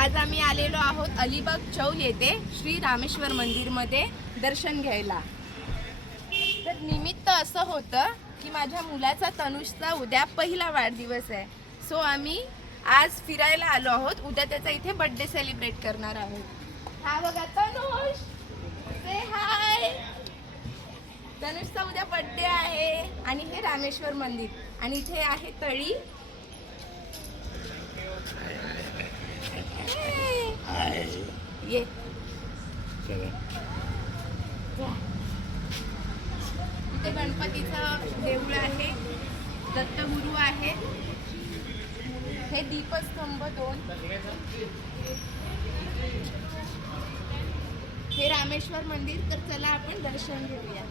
आज आम्ही आलेलो आहोत अलिबाग चौल येथे श्री रामेश्वर मंदिरमध्ये दर्शन घ्यायला। तर निमित्त असं होतं की माझ्या मुलाचा तनुषचा उद्या पहिला वाढदिवस आहे। सो आम्ही आज फिरायला आलो आहोत। उद्या त्याचा इथे बर्थडे सेलिब्रेट करणार आहोत। हा बघा तनुष, से हाय। तनुषचा उद्या बर्थडे आहे आणि हे रामेश्वर मंदिर आणि इथे आहे तळी। ये इथे गणपतीचं देऊळ आहे, दत्तगुरू आहे, हे दीपस्तंभ 2, हे रामेश्वर मंदिर। तर चला आपण दर्शन घेऊया।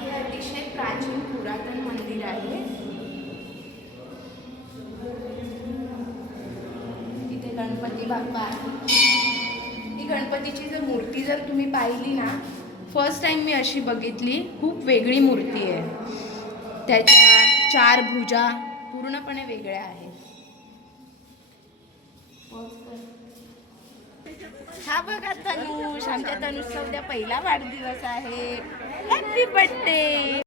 हे अतिशय प्राचीन पुरातन मंदिर आहे। इथे गणपती बाप्पा आहे। ही गणपतीची जर मूर्ती जर तुम्ही पाहिली ना, फर्स्ट टाइम मी अशी बघितली। खूप वेगळी मूर्ती आहे। त्याच्या 4 भुजा पूर्णपणे वेगळ्या आहेत। हा बघा तनुष, आमच्या तनुषचा उद्या पहिला वाढदिवस आहे। Happy birthday.